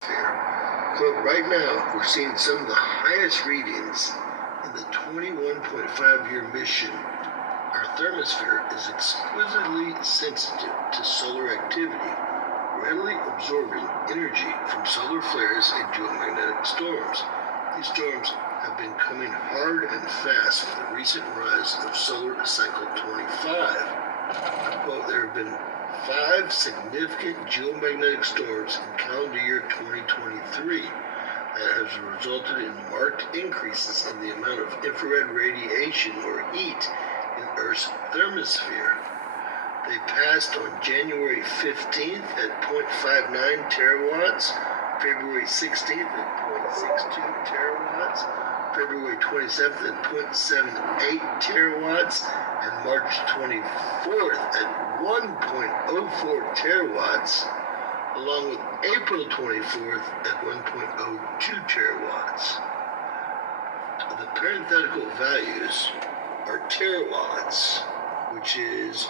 Quote, right now, we're seeing some of the highest readings in the 21.5-year mission. Our thermosphere is exquisitely sensitive to solar activity, readily absorbing energy from solar flares and geomagnetic storms. These storms have been coming hard and fast with the recent rise of solar cycle 25. Quote, there have been 5 significant geomagnetic storms in calendar year 2023 that has resulted in marked increases in the amount of infrared radiation or heat in Earth's thermosphere. They passed on January 15th at 0.59 terawatts, February 16th at 0.62 terawatts, February 27th at 0.78 terawatts, and March 24th at 1.04 terawatts, along with April 24th at 1.02 terawatts. The parenthetical values are terawatts, which is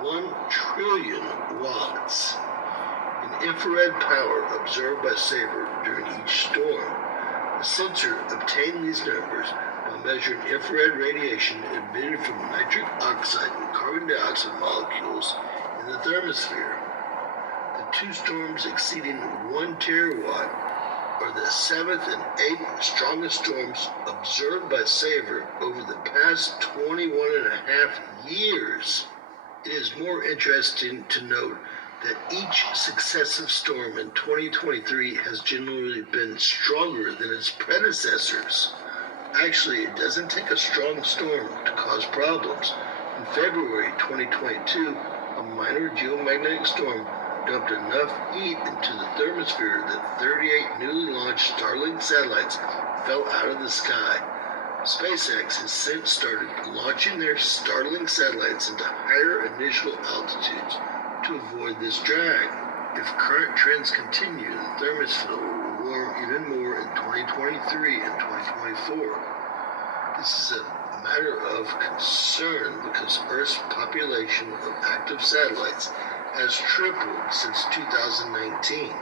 1 trillion watts in infrared power observed by SABRE during each storm. The sensor obtained these numbers by measuring infrared radiation emitted from nitric oxide and carbon dioxide molecules in the thermosphere. The 2 storms exceeding 1 terawatt are the 7th and 8th strongest storms observed by SABRE over the past 21 and a half years. It is more interesting to note that each successive storm in 2023 has generally been stronger than its predecessors. Actually, it doesn't take a strong storm to cause problems. In February 2022, a minor geomagnetic storm dumped enough heat into the thermosphere that 38 newly launched Starlink satellites fell out of the sky. SpaceX has since started launching their Starlink satellites into higher initial altitudes to avoid this drag. If current trends continue, the thermosphere will warm even more in 2023 and 2024. This is a matter of concern because Earth's population of active satellites has tripled since 2019.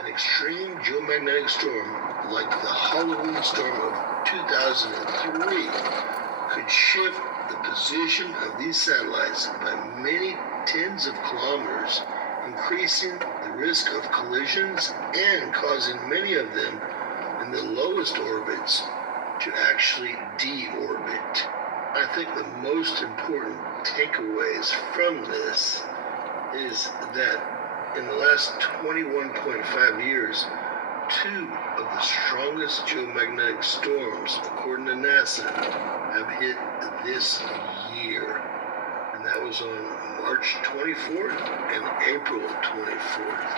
An extreme geomagnetic storm like the Halloween storm of 2003 could shift the position of these satellites by many tens of kilometers, increasing the risk of collisions and causing many of them in the lowest orbits to actually deorbit. I think the most important takeaways from this is that in the last 21.5 years, 2 of the strongest geomagnetic storms, according to NASA, have hit this year. And that was on March 24th and April 24th.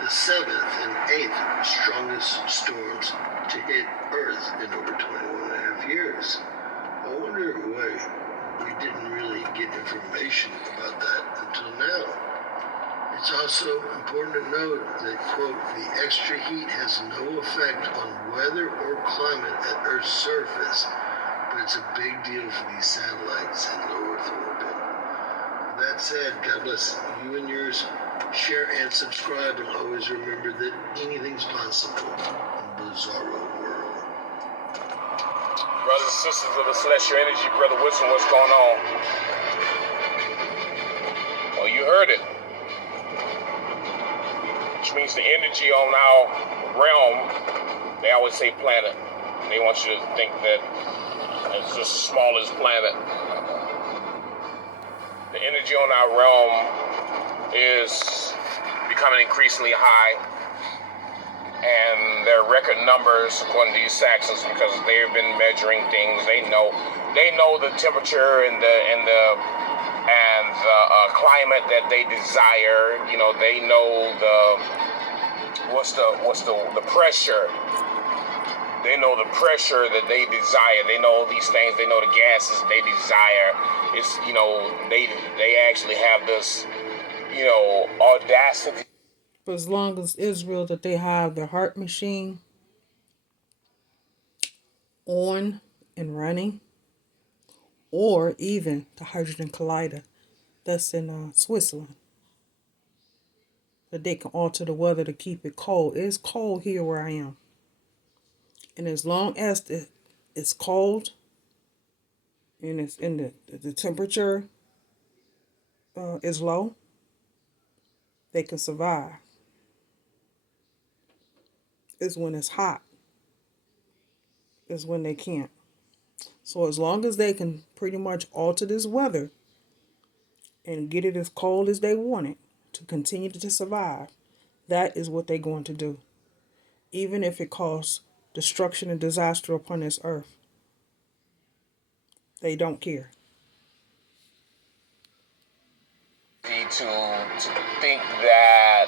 The 7th and 8th strongest storms to hit Earth in over 21 and a half years. I wonder why we didn't really get information about that until now. It's also important to note that, quote, the extra heat has no effect on weather or climate at Earth's surface, but it's a big deal for these satellites in low Earth orbit. With that said, God bless you and yours. Share and subscribe, and always remember that anything's possible in Bizarro World. Brothers and sisters of the Celestial Energy, Brother Wilson, what's going on? Well, you heard it. Which means the energy on our realm, they always say planet. They want you to think that it's the smallest planet. The energy on our realm is becoming increasingly high, and their record numbers, according to these Saxons, because they've been measuring things, they know the temperature and the climate that they desire. You know, they know the pressure. They know the pressure that they desire. They know these things. They know the gases they desire. It's, you know, they actually have this, you know, audacity. For as long as Israel, that they have their heart machine on and running, or even the hydrogen collider that's in Switzerland. that they can alter the weather to keep it cold. It's cold here where I am. And as long as it's cold and it's in the temperature is low, they can survive. It's when it's hot is when they can't. So as long as they can pretty much alter this weather and get it as cold as they want it to continue to survive, that is what they're going to do. Even if it causes destruction and disaster upon this earth. They don't care. To think that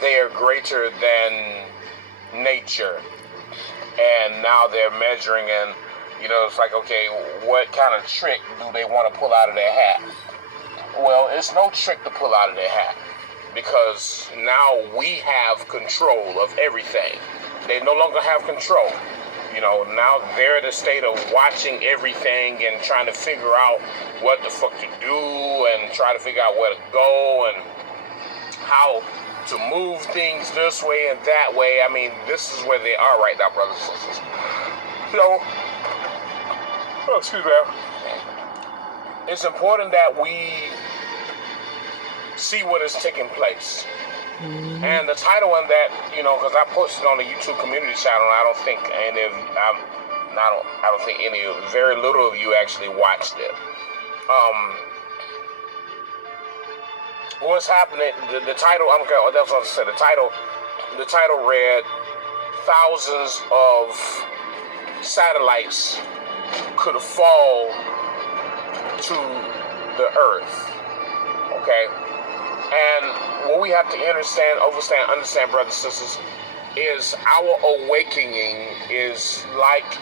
they are greater than nature. And now they're measuring and, it's like, okay, what kind of trick do they want to pull out of their hat? Well, it's no trick to pull out of their hat because now we have control of everything. They no longer have control. Now they're in a state of watching everything and trying to figure out what the fuck to do and try to figure out where to go and how to move things this way and that way. I mean, this is where they are right now, brothers and sisters. Excuse me. It's important that we see what is taking place. Mm-hmm. And the title on that, because I posted on the YouTube community channel, I don't think any of very little of you actually watched it. What's happening? The title. That's what I said. The title read, "Thousands of satellites could fall to the Earth." Okay. And what we have to understand, brothers and sisters, is our awakening is like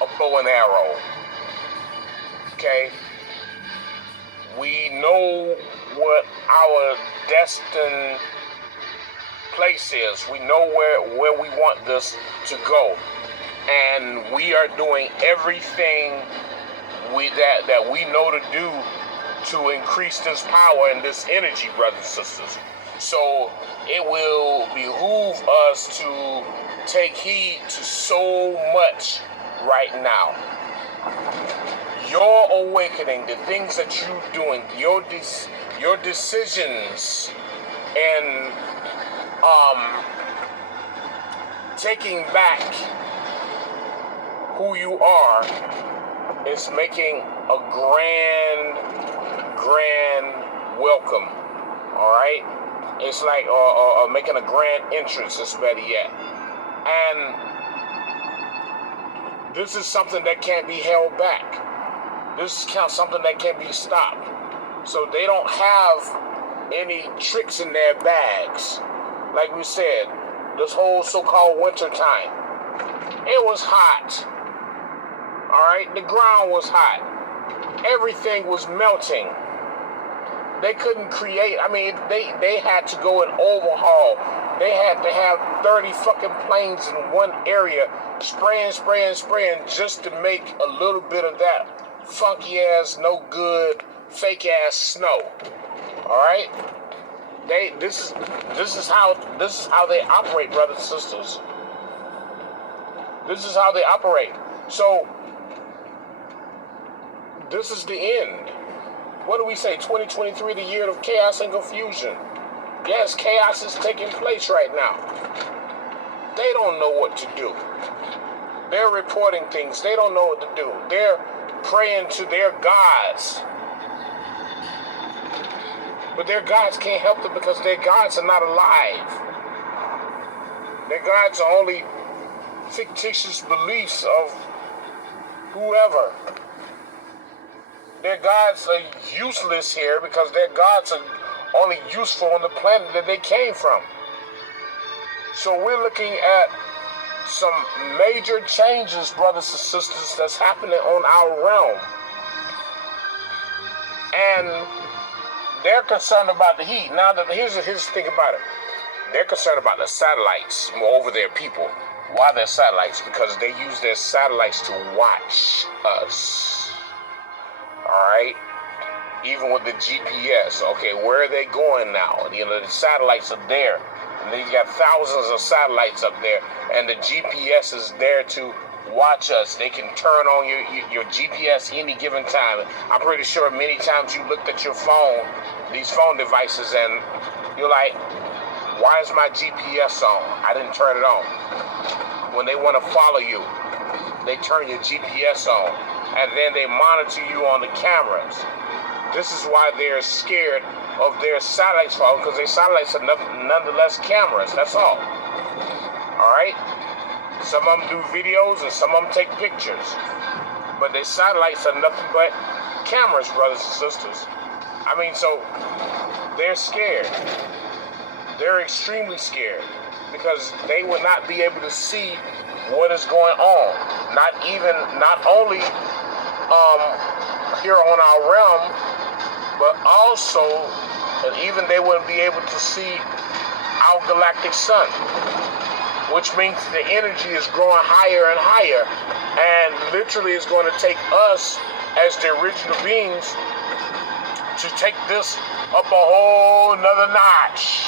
a bow and arrow. Okay? We know what our destined place is. We know where we want this to go. And we are doing everything that we know to do to increase this power and this energy, brothers and sisters. So it will behoove us to take heed to so much right now. Your awakening, the things that you're doing, your decisions, and taking back who you are is making a grand welcome. All right, it's like making a grand entrance. Is better yet, and this is something that can't be held back. This is something that can't be stopped. So they don't have any tricks in their bags. Like we said, this whole so-called winter time, it was hot. All right, the ground was hot. Everything was melting. They couldn't create. I mean, they had to go and overhaul. They had to have 30 fucking planes in one area, spraying just to make a little bit of that funky ass, no good, fake ass snow. All right. This is how they operate, brothers and sisters. This is how they operate. So this is the end. What do we say? 2023, the year of chaos and confusion. Yes, chaos is taking place right now. They don't know what to do. They're reporting things. They don't know what to do. They're praying to their gods. But their gods can't help them because their gods are not alive. Their gods are only fictitious beliefs of whoever. Their gods are useless here because their gods are only useful on the planet that they came from. So we're looking at some major changes, brothers and sisters, that's happening on our realm. And they're concerned about the heat. Now, here's the thing about it. They're concerned about the satellites over their people. Why they're satellites? Because they use their satellites to watch us. All right? Even with the GPS, okay, where are they going now? You know, the satellites are there. And then you got thousands of satellites up there, and the GPS is there to watch us. They can turn on your GPS any given time. I'm pretty sure many times you looked at your phone, these phone devices, and you're like, why is my GPS on? I didn't turn it on. When they want to follow you, they turn your GPS on, and then they monitor you on the cameras. This is why they're scared of their satellites falling, because their satellites are nonetheless cameras. That's all. All right? Some of them do videos and some of them take pictures. But their satellites are nothing but cameras, brothers and sisters. I mean, so they're scared. They're extremely scared because they will not be able to see what is going on. Not only here on our realm, but also, and even they wouldn't be able to see our galactic sun, which means the energy is growing higher and higher, and literally it's going to take us as the original beings to take this up a whole nother notch.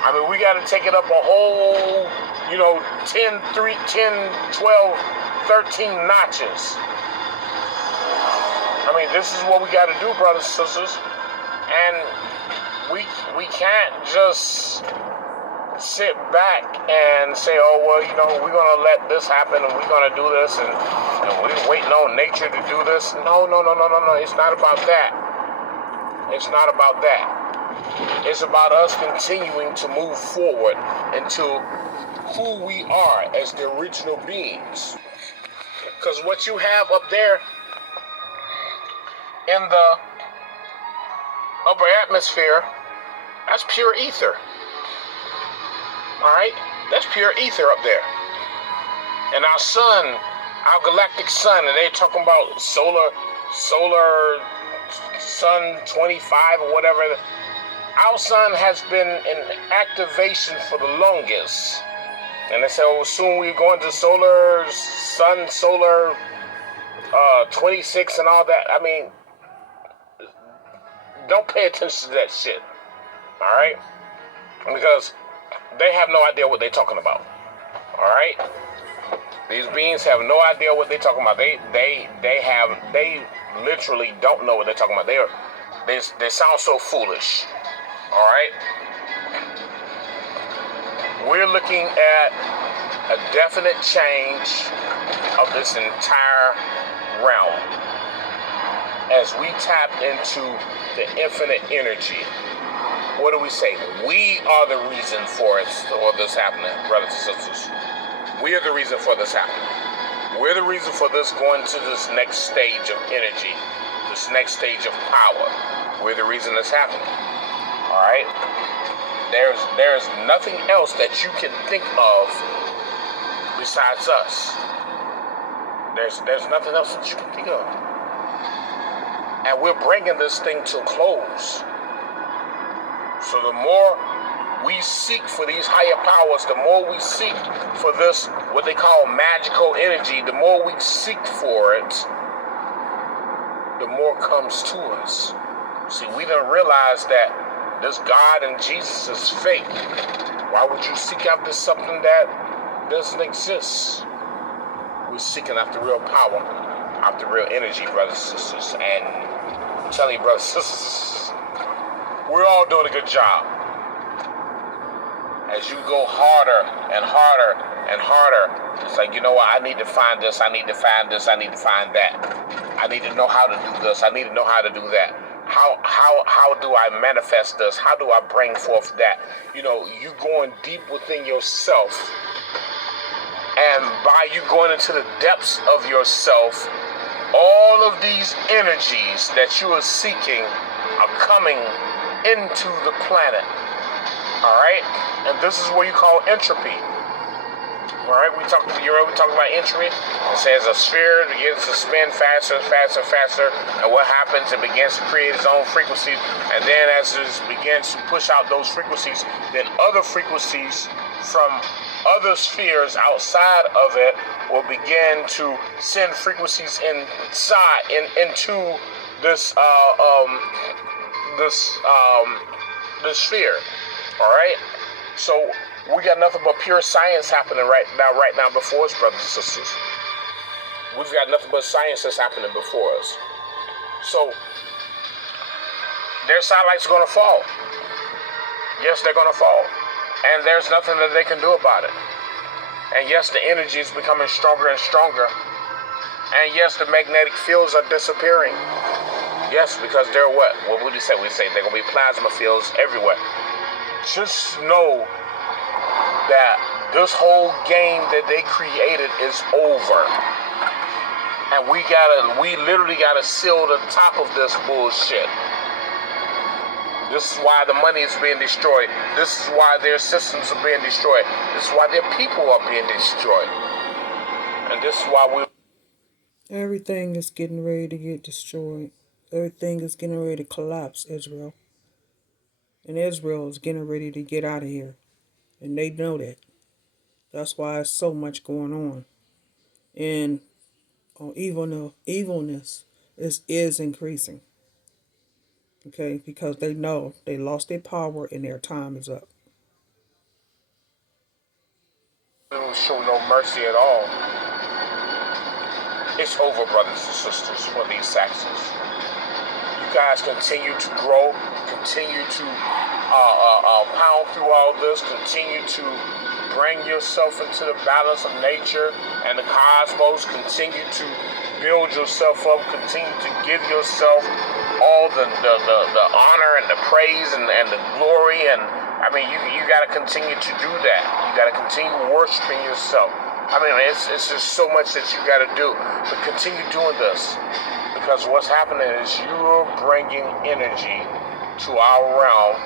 I mean, we got to take it up a whole, 10, 12, 13 notches. I mean, this is what we got to do, brothers and sisters. And we can't just sit back and say, oh, well, we're going to let this happen and we're going to do this and we're waiting on nature to do this. No. It's not about that. It's not about that. It's about us continuing to move forward into who we are as the original beings. Because what you have up there in the upper atmosphere, that's pure ether. All right? That's pure ether up there. And our sun, our galactic sun, and they're talking about solar sun 25 or whatever. Our sun has been in activation for the longest. And they say, oh, soon we're going to solar 26 and all that. I mean, don't pay attention to that shit, all right? Because they have no idea what they're talking about, all right? These beings have no idea what they're talking about. They literally don't know what they're talking about. They sound so foolish, all right? We're looking at a definite change of this entire realm as we tap into the infinite energy. What do we say? We are the reason for this happening, brothers and sisters. We are the reason for this happening. We're the reason for this going to this next stage of energy, this next stage of power. We're the reason it's happening. All right? There's nothing else that you can think of besides us. There's nothing else that you can think of. And we're bringing this thing to a close. So the more we seek for these higher powers, the more we seek for this, what they call magical energy, the more we seek for it, the more comes to us. See, we didn't realize that this God and Jesus is fake. Why would you seek after something that doesn't exist? We're seeking after real power, after real energy, brothers and sisters. And I'm telling you, brothers and sisters, we're all doing a good job. As you go harder and harder and harder, it's like, you know what, I need to find this, I need to find this, I need to find that. I need to know how to do this, I need to know how to do that. How do I manifest this? How do I bring forth that? You going deep within yourself. And by you going into the depths of yourself, all of these energies that you are seeking are coming into the planet. All right? And this is what you call entropy. All right? We talk about entropy. It says a sphere begins to spin faster and faster and faster. And what happens? It begins to create its own frequencies. And then as it begins to push out those frequencies, then other frequencies from other spheres outside of it will begin to send frequencies into this this fear. All right. So we got nothing but pure science happening right now before us, brothers and sisters. We've got nothing but science that's happening before us. So their satellites are going to fall. Yes, they're going to fall. And there's nothing that they can do about it. And yes, the energy is becoming stronger and stronger. And yes, the magnetic fields are disappearing. Yes, because they're what? What would you say? We say they're going to be plasma fields everywhere. Just know that this whole game that they created is over. And we literally gotta seal the top of this bullshit. This is why the money is being destroyed. This is why their systems are being destroyed. This is why their people are being destroyed. And this is why Everything is getting ready to get destroyed. Everything is getting ready to collapse, Israel. And Israel is getting ready to get out of here. And they know that. That's why there's so much going on. And evilness is increasing. Okay, because they know they lost their power and their time is up. don't show no mercy at all. It's over, brothers and sisters, for these Saxons. You guys continue to grow, continue to pound through all this, continue to bring yourself into the balance of nature and the cosmos, continue to build yourself up, continue to give yourself all the honor and the praise and the glory. And I mean, you got to continue to do that. You got to continue worshiping yourself. I mean, it's just so much that you got to do, but continue doing this, because what's happening is you're bringing energy to our realm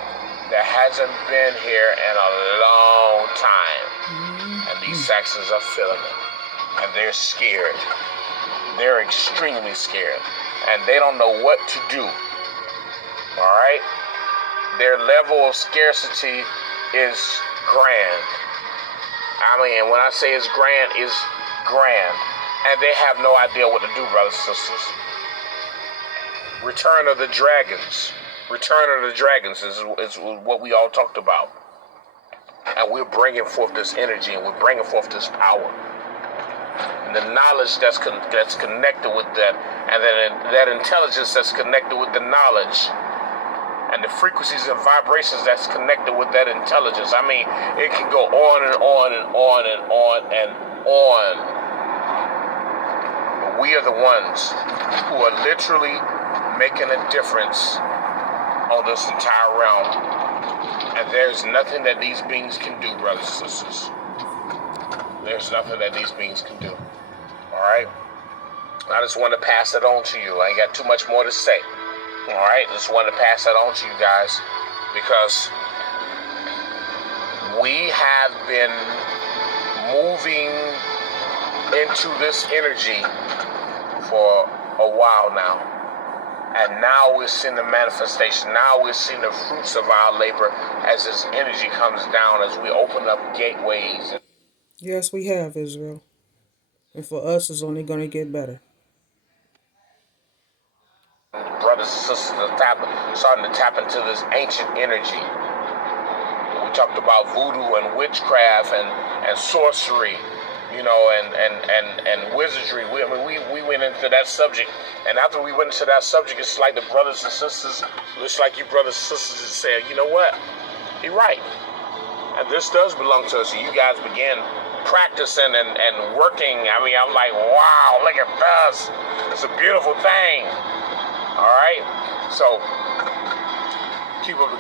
that hasn't been here in a long time. And these Saxons are feeling it. And they're scared. They're extremely scared. And they don't know what to do. Alright? Their level of scarcity is grand. I mean, when I say it's grand, it's grand. And they have no idea what to do, brothers and sisters. Return of the Dragons. Return of the Dragons is what we all talked about. And we're bringing forth this energy, and we're bringing forth this power. And the knowledge that's connected with that, and then that intelligence that's connected with the knowledge, and the frequencies and vibrations that's connected with that intelligence. I mean, it can go on and on and on and on and on. But we are the ones who are literally making a difference on this entire realm. And there's nothing that these beings can do, brothers and sisters. There's nothing that these beings can do. Alright? I just want to pass it on to you. I ain't got too much more to say. Alright? Just want to pass that on to you guys, because we have been moving into this energy for a while now. And now we're seeing the manifestation. Now we're seeing the fruits of our labor as this energy comes down, as we open up gateways. Yes, we have, Israel. And for us, it's only going to get better. Brothers and sisters are starting to tap into this ancient energy. We talked about voodoo and witchcraft and sorcery, you know, and wizardry. We went into that subject, and after we went into that subject, it's like the brothers and sisters, it's like you brothers and sisters said, you know what, you're right, and this does belong to us. And you guys began practicing and working. I mean, I'm like, wow, look at this. It's a beautiful thing. All right, so keep up the